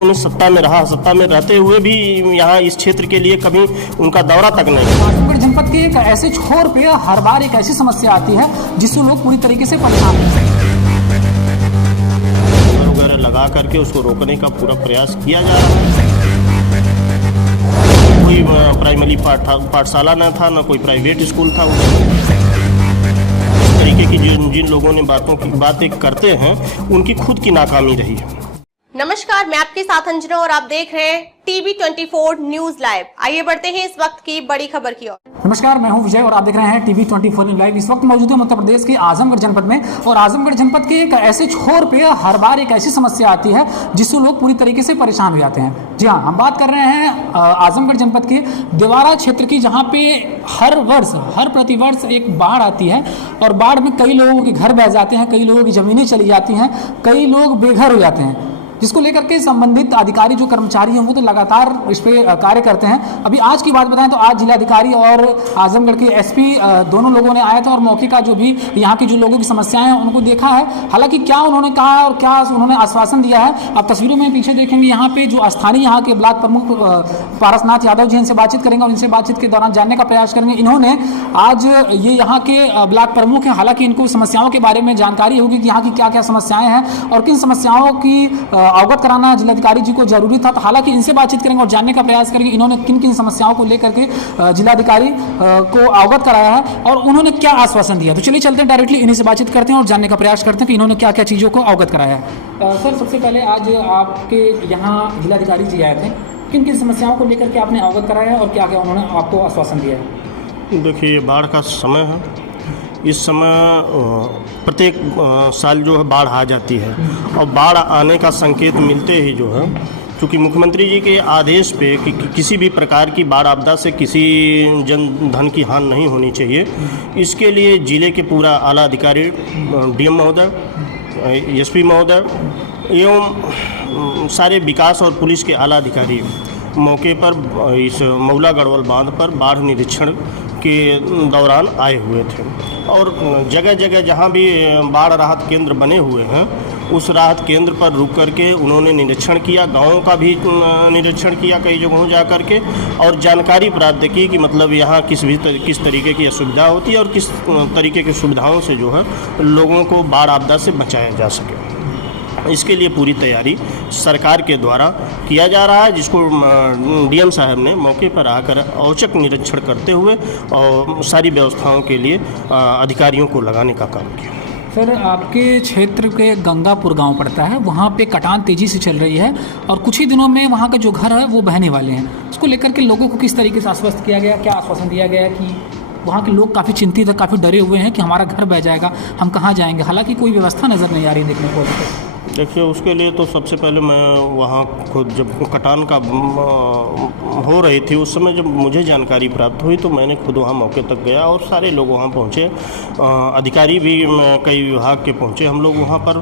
उन्हें सत्ता में रहते हुए भी यहाँ इस क्षेत्र के लिए कभी उनका दौरा तक नहीं। आजमगढ़ जनपद के एक ऐसे छोर पे हर बार एक ऐसी समस्या आती है जिससे लोग पूरी तरीके से परेशान हैं। वगैरह लगा करके उसको रोकने का पूरा प्रयास किया जा रहा है। कोई प्राइमरी पाठशाला न था, न कोई प्राइवेट स्कूल था। इस तरीके की जिन लोगों ने बातें करते हैं उनकी खुद की नाकामी रही है। नमस्कार, मैं आपके साथ अंजना और आप देख रहे हैं टीवी 24 न्यूज लाइव। आइए बढ़ते हैं इस वक्त की बड़ी खबर की ओर। नमस्कार, मैं हूं विजय और आप देख रहे हैं टीवी 24 न्यूज लाइव। इस वक्त मौजूद है उत्तर प्रदेश के आजमगढ़ जनपद में और आजमगढ़ जनपद के एक ऐसे छोर पे हर बार एक ऐसी समस्या आती है जिससे लोग पूरी तरीके से परेशान हो जाते हैं। जी हाँ, हम बात कर रहे हैं आजमगढ़ जनपद के देवारा क्षेत्र की, जहाँ पे हर प्रतिवर्ष एक बाढ़ आती है और बाढ़ में कई लोगों के घर बह जाते हैं, कई लोगों की जमीनें चली जाती हैं, कई लोग बेघर हो जाते हैं, जिसको लेकर के संबंधित अधिकारी जो कर्मचारी हैं वो तो लगातार इस पे कार्य करते हैं। अभी आज की बात बताएं तो आज जिलाधिकारी और आजमगढ़ के एसपी दोनों लोगों ने आए थे और मौके का जो भी यहाँ की जो लोगों की समस्याएं हैं उनको देखा है। हालांकि क्या उन्होंने कहा और क्या उन्होंने आश्वासन दिया है आप तस्वीरों में पीछे देखेंगे। यहाँ पे जो स्थानीय यहाँ के ब्लॉक प्रमुख पारसनाथ यादव जी इनसे बातचीत करेंगे और इनसे बातचीत के दौरान जानने का प्रयास करेंगे। इन्होंने आज ये यहाँ के ब्लॉक प्रमुख हैं, हालांकि इनको समस्याओं के बारे में जानकारी होगी कि यहाँ की क्या क्या समस्याएं हैं और किन समस्याओं की अवगत कराना जिलाधिकारी जी को जरूरी था। तो हालांकि इनसे बातचीत करेंगे और जानने का प्रयास करेंगे इन्होंने किन किन समस्याओं को लेकर के जिलाधिकारी को अवगत कराया है और उन्होंने क्या आश्वासन दिया। तो चलिए चलते हैं, डायरेक्टली इन्हीं से बातचीत करते हैं और जानने का प्रयास करते हैं कि इन्होंने क्या क्या चीज़ों को अवगत कराया है। सर, सबसे पहले आज आपके यहाँ जिलाधिकारी जी आए थे, किन किन समस्याओं को लेकर के आपने अवगत कराया है और क्या क्या उन्होंने आपको आश्वासन दिया है। देखिए, ये बाढ़ का समय है। इस समय प्रत्येक साल जो है बाढ़ आ जाती है और बाढ़ आने का संकेत मिलते ही जो है, क्योंकि मुख्यमंत्री जी के आदेश पे कि किसी भी प्रकार की बाढ़ आपदा से किसी जन धन की हानि नहीं होनी चाहिए, इसके लिए जिले के पूरा आला अधिकारी डीएम महोदय, एसपी महोदय एवं सारे विकास और पुलिस के आला अधिकारी मौके पर इस मौला गढ़वाल बांध पर बाढ़ निरीक्षण के दौरान आए हुए थे और जगह जगह जहां भी बाढ़ राहत केंद्र बने हुए हैं उस राहत केंद्र पर रुक करके उन्होंने निरीक्षण किया, गांवों का भी निरीक्षण किया कई जगहों जा करके और जानकारी प्राप्त की कि मतलब यहाँ किस तरीके की असुविधा होती है और किस तरीके की सुविधाओं से जो है लोगों को बाढ़ आपदा से बचाया जा सके। इसके लिए पूरी तैयारी सरकार के द्वारा किया जा रहा है, जिसको डीएम साहब ने मौके पर आकर औचक निरीक्षण करते हुए और सारी व्यवस्थाओं के लिए अधिकारियों को लगाने का काम किया। सर, आपके क्षेत्र के गंगापुर गांव पड़ता है, वहाँ पे कटान तेजी से चल रही है और कुछ ही दिनों में वहाँ का जो घर है वो बहने वाले हैं। उसको लेकर के लोगों को किस तरीके से आश्वस्त किया गया, क्या आश्वासन दिया गया कि वहाँ के लोग काफ़ी चिंतित है, काफ़ी डरे हुए हैं कि हमारा घर बह जाएगा, हम कहाँ जाएंगे। हालांकि कोई व्यवस्था नज़र नहीं आ रही देखने को। देखिए, उसके लिए तो सबसे पहले मैं वहाँ खुद जब कटान का हो रही थी उस समय जब मुझे जानकारी प्राप्त हुई तो मैंने खुद वहाँ मौके तक गया और सारे लोग वहाँ पहुँचे, अधिकारी भी कई विभाग के पहुँचे। हम लोग वहाँ पर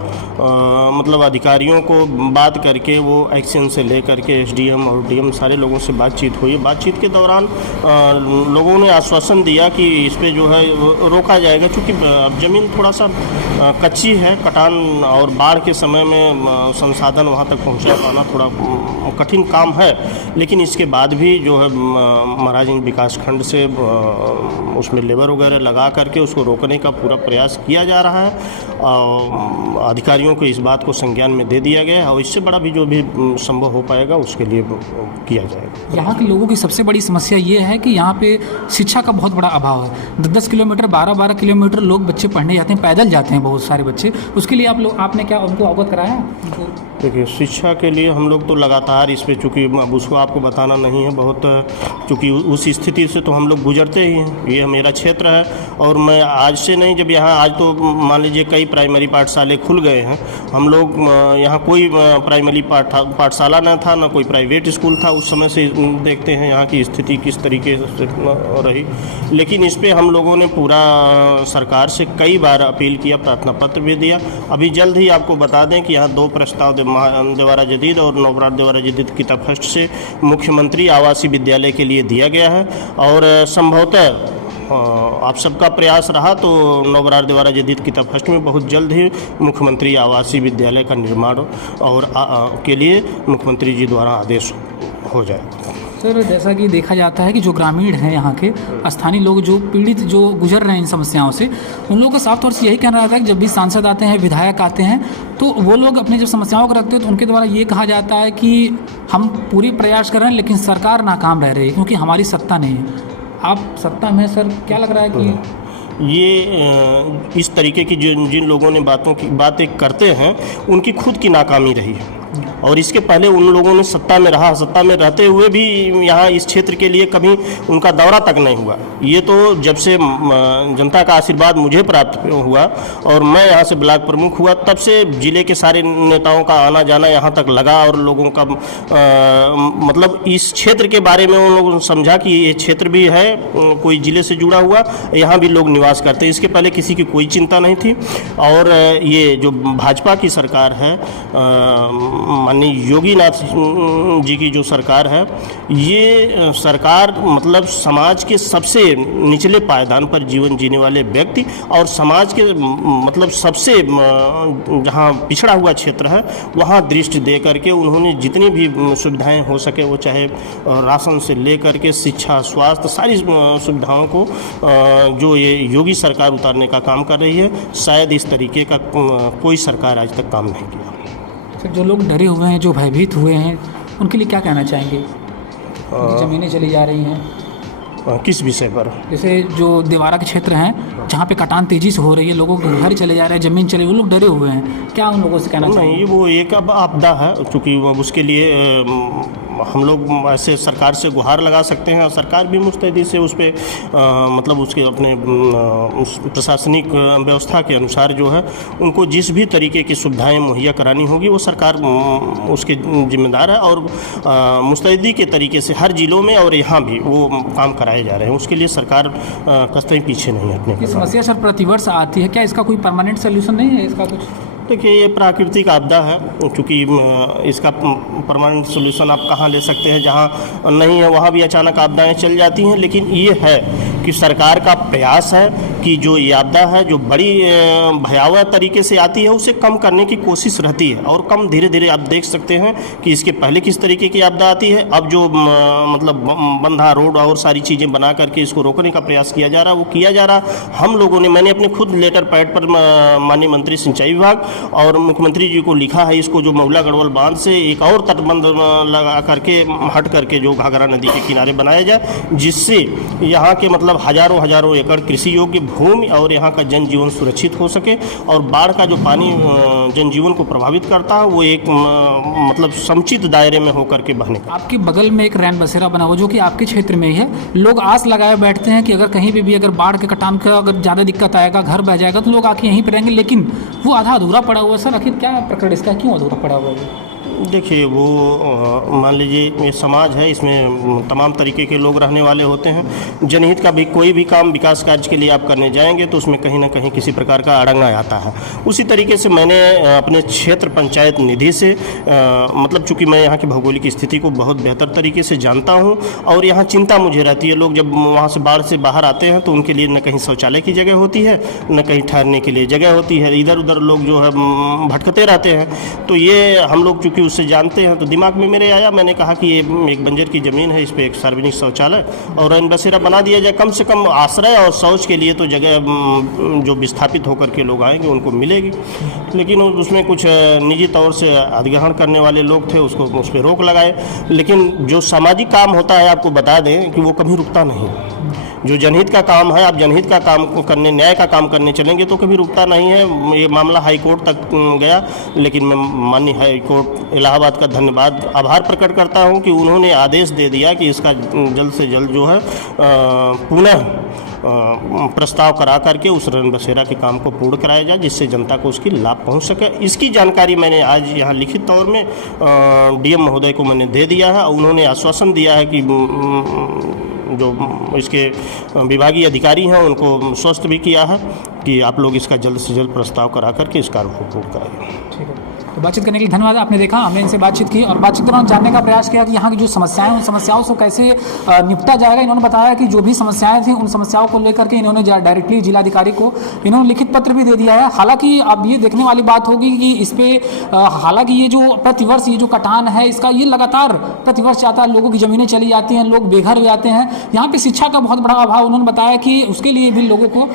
मतलब अधिकारियों को बात करके वो एक्शन से ले करके एसडीएम और डीएम सारे लोगों से बातचीत हुई। बातचीत के दौरान लोगों ने आश्वासन दिया कि इस पर जो है रोका जाएगा, क्योंकि ज़मीन थोड़ा सा कच्ची है। कटान और बाढ़ के समय में संसाधन वहाँ तक पहुँचा पाना थोड़ा कठिन काम है, लेकिन इसके बाद भी जो है महाराजगंज विकास खंड से उसमें लेबर वगैरह लगा करके उसको रोकने का पूरा प्रयास किया जा रहा है और अधिकारियों को इस बात को संज्ञान में दे दिया गया है और इससे बड़ा भी जो भी संभव हो पाएगा उसके लिए किया जाएगा। यहाँ के लोगों की सबसे बड़ी समस्या ये है कि यहाँ पे शिक्षा का बहुत बड़ा अभाव है। 10-10 किलोमीटर 12-12 किलोमीटर लोग बच्चे पढ़ने जाते हैं, पैदल जाते हैं बहुत सारे बच्चे। उसके लिए आपने क्या उनको अवगत कराया? देखिए, शिक्षा के लिए हम लोग तो लगातार इस पर, चूँकि अब उसको आपको बताना नहीं है बहुत, चूँकि उस स्थिति से तो हम लोग गुजरते ही हैं। ये मेरा क्षेत्र है और मैं आज से नहीं, जब यहाँ आज तो मान लीजिए कई प्राइमरी पाठशाले खुल गए हैं। हम लोग यहाँ कोई प्राइमरी पाठशाला न था, न कोई प्राइवेट स्कूल था। उस समय से देखते हैं यहाँ की स्थिति किस तरीके से रही, लेकिन इस पर हम लोगों ने पूरा सरकार से कई बार अपील किया, प्रार्थना पत्र भी दिया। अभी जल्द ही आपको बता दें कि यहाँ 2 प्रस्ताव देवारा जदीद और नवराट देवारा जदीद की फर्स्ट से मुख्यमंत्री आवासीय विद्यालय के लिए दिया गया है और संभवतः आप सबका प्रयास रहा तो नवबरार देवारा जदीद किताब फर्स्ट में बहुत जल्द ही मुख्यमंत्री आवासीय विद्यालय का निर्माण और के लिए मुख्यमंत्री जी द्वारा आदेश हो जाएगा। सर, जैसा कि देखा जाता है कि जो ग्रामीण हैं यहाँ के स्थानीय लोग, जो पीड़ित जो गुजर रहे हैं इन समस्याओं से, उन लोगों का साफ तौर से यही कहना रहता है कि जब भी सांसद आते हैं, विधायक आते हैं, तो वो लोग अपनी जब समस्याओं को रखते हैं तो उनके द्वारा ये कहा जाता है कि हम पूरी प्रयास कर रहे हैं लेकिन सरकार नाकाम रह रही है क्योंकि हमारी सत्ता नहीं है। आप सत्ता में, सर, क्या लग रहा है कि ये इस तरीके की जिन लोगों ने बातें करते हैं उनकी खुद की नाकामी रही है और इसके पहले उन लोगों ने सत्ता में रहते हुए भी यहाँ इस क्षेत्र के लिए कभी उनका दौरा तक नहीं हुआ। ये तो जब से जनता का आशीर्वाद मुझे प्राप्त हुआ और मैं यहाँ से ब्लॉक प्रमुख हुआ तब से जिले के सारे नेताओं का आना जाना यहाँ तक लगा और लोगों का मतलब इस क्षेत्र के बारे में उन लोगों ने समझा कि ये क्षेत्र भी है कोई जिले से जुड़ा हुआ, यहाँ भी लोग निवास करते हैं। इसके पहले किसी की कोई चिंता नहीं थी और ये जो भाजपा की सरकार है, माननीय योगी नाथ जी की जो सरकार है, ये सरकार मतलब समाज के सबसे निचले पायदान पर जीवन जीने वाले व्यक्ति और समाज के मतलब सबसे जहाँ पिछड़ा हुआ क्षेत्र है वहाँ दृष्टि दे करके उन्होंने जितनी भी सुविधाएं हो सके, वो चाहे राशन से लेकर के शिक्षा, स्वास्थ्य, सारी सुविधाओं को जो ये योगी सरकार उतारने का काम कर रही है, शायद इस तरीके का कोई सरकार आज तक काम नहीं किया। सर, जो लोग डरे हुए हैं, जो भयभीत हुए हैं, उनके लिए क्या कहना चाहेंगे? ज़मीनें चली जा रही हैं किस विषय पर? जैसे जो देवारा के क्षेत्र हैं जहाँ पे कटान तेजी से हो रही है, लोगों के घर चले जा रहे हैं, ज़मीन चले, वो लोग डरे हुए हैं, क्या उन लोगों से कहना चाहेंगे? नहीं, वो एक अब आपदा है क्योंकि उसके लिए हम लोग ऐसे सरकार से गुहार लगा सकते हैं और सरकार भी मुस्तैदी से उस पर मतलब उसके अपने उस प्रशासनिक व्यवस्था के अनुसार जो है उनको जिस भी तरीके की सुविधाएं मुहैया करानी होगी वो सरकार उसके जिम्मेदार है और मुस्तैदी के तरीके से हर जिलों में और यहाँ भी वो काम कराए जा रहे हैं। उसके लिए सरकार कतई पीछे नहीं हटने। ये समस्या सर प्रतिवर्ष आती है, क्या इसका कोई परमानेंट सोल्यूशन नहीं है? इसका कुछ देखिए, ये प्राकृतिक आपदा है क्योंकि इसका परमानेंट सोल्यूशन आप कहाँ ले सकते हैं, जहाँ नहीं है वहाँ भी अचानक आपदाएं चल जाती हैं। लेकिन ये है कि सरकार का प्रयास है कि जो ये आपदा है जो बड़ी भयावह तरीके से आती है उसे कम करने की कोशिश रहती है और कम धीरे धीरे आप देख सकते हैं कि इसके पहले किस तरीके की आपदा आती है, अब जो मतलब बंधा रोड और सारी चीज़ें बना करके इसको रोकने का प्रयास किया जा रहा है वो किया जा रहा। हम लोगों ने, मैंने अपने खुद लेटर पैड पर माननीय मंत्री सिंचाई विभाग और मुख्यमंत्री जी को लिखा है इसको जो महुला गढ़वाल बांध से एक और तटबंध लगा करके हट करके जो घाघरा नदी के किनारे बनाया जाए, जिससे यहाँ के मतलब हजारों एकड़ कृषि योग्य भूमि और यहाँ का जनजीवन सुरक्षित हो सके और बाढ़ का जो पानी जनजीवन को प्रभावित करता है वो एक मतलब समुचित दायरे में होकर के बहने का। आपके बगल में एक रैन बसेरा बना हुआ जो कि आपके क्षेत्र में ही है, लोग आस लगाए बैठते हैं कि अगर कहीं भी अगर बाढ़ के कटान का अगर ज़्यादा दिक्कत आएगा, घर बह जाएगा तो लोग आके यहीं पर रहेंगे, लेकिन वो आधा अधूरा पड़ा हुआ है। सर, आखिर क्या प्रकरण इसका, क्यों अधूरा पड़ा हुआ है? देखिए, वो मान लीजिए ये समाज है, इसमें तमाम तरीके के लोग रहने वाले होते हैं। जनहित का भी कोई भी काम विकास कार्य के लिए आप करने जाएंगे तो उसमें कहीं ना कहीं किसी प्रकार का अड़ंगा आता है। उसी तरीके से मैंने अपने क्षेत्र पंचायत निधि से मतलब चूँकि मैं यहाँ की भौगोलिक स्थिति को बहुत बेहतर तरीके से जानता हूँ और यहाँ चिंता मुझे रहती है। लोग जब वहाँ से बाढ़ से बाहर आते हैं तो उनके लिए न कहीं शौचालय की जगह होती है, न कहीं ठहरने के लिए जगह होती है, इधर उधर लोग जो है भटकते रहते हैं। तो ये हम लोग चूँकि उससे जानते हैं तो दिमाग में मेरे आया, मैंने कहा कि ये एक बंजर की ज़मीन है, इस पर एक सार्वजनिक शौचालय और रैन बसेरा बना दिया जाए। कम से कम आश्रय और शौच के लिए तो जगह जो विस्थापित होकर के लोग आएंगे उनको मिलेगी। लेकिन उसमें कुछ निजी तौर से अधिग्रहण करने वाले लोग थे, उस पर रोक लगाए। लेकिन जो सामाजिक काम होता है आपको बता दें कि वो कभी रुकता नहीं। जो जनहित का काम है, आप जनहित का काम करने, न्याय का काम करने चलेंगे तो कभी रुकता नहीं है। ये मामला हाई कोर्ट तक गया, लेकिन मैं माननीय हाई कोर्ट इलाहाबाद का धन्यवाद आभार प्रकट करता हूं कि उन्होंने आदेश दे दिया कि इसका जल्द से जल्द जो है पुनः प्रस्ताव करा करके उस रैन बसेरा के काम को पूर्ण कराया जाए, जिससे जनता को उसकी लाभ पहुंच सके। इसकी जानकारी मैंने आज यहाँ लिखित तौर में डीएम महोदय को मैंने दे दिया है। उन्होंने आश्वासन दिया है कि जो इसके विभागीय अधिकारी हैं उनको स्वस्थ भी किया है कि आप लोग इसका जल्द से जल्द प्रस्ताव करा करके इस कार्य को पूर्ण कराइए। ठीक है। तो बातचीत करने के लिए धन्यवाद। आपने देखा, हमने इनसे बातचीत की और बातचीत के दौरान जानने का प्रयास किया कि यहाँ की जो समस्याएं हैं उन समस्याओं से कैसे निपटा जाएगा। इन्होंने बताया कि जो भी समस्याएं थी उन समस्याओं को लेकर के इन्होंने डायरेक्टली जिलाधिकारी को इन्होंने लिखित पत्र भी दे दिया है। हालांकि अब ये देखने वाली बात होगी कि इस पे हालांकि ये जो प्रतिवर्ष ये जो कटान है इसका ये लगातार प्रतिवर्ष आता है, लोगों की जमीनें चली जाती हैं, लोग बेघर हो जाते हैं। यहाँ पे शिक्षा का बहुत बड़ा अभाव, उन्होंने बताया कि उसके लिए भी लोगों को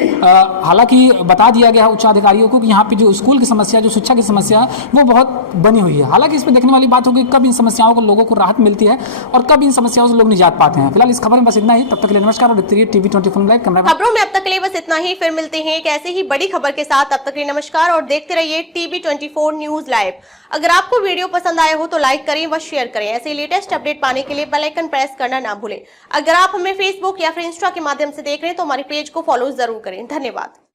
हालांकि बता दिया गया है उच्च अधिकारियों को कि यहाँ पे जो स्कूल की समस्या, जो शिक्षा की समस्या है वो बहुत बनी हुई है। हालांकि इस पर देखने वाली बात होगी कब इन समस्याओं को लोगों को राहत मिलती है और कब इन समस्याओं से लोग निजात पाते हैं। फिलहाल इस खबर में बस इतना ही। तब तक के लिए नमस्कार और देखते रहिए टीवी 24 लाइव। खबरों में अब तक के लिए बस इतना ही, फिर मिलते हैं एक ऐसे ही बड़ी खबर के साथ। तब तक के लिए नमस्कार और देखते रहिए टीवी 24 न्यूज लाइव। अगर आपको वीडियो पसंद आए हो तो लाइक करें व शेयर करें। ऐसे लेटेस्ट अपडेट पाने के लिए बेल आइकन प्रेस करना ना भूलें। अगर आप हमें फेसबुक या फिर इंस्टा के माध्यम से देख रहे हैं तो हमारे पेज को फॉलो जरूर करें। धन्यवाद।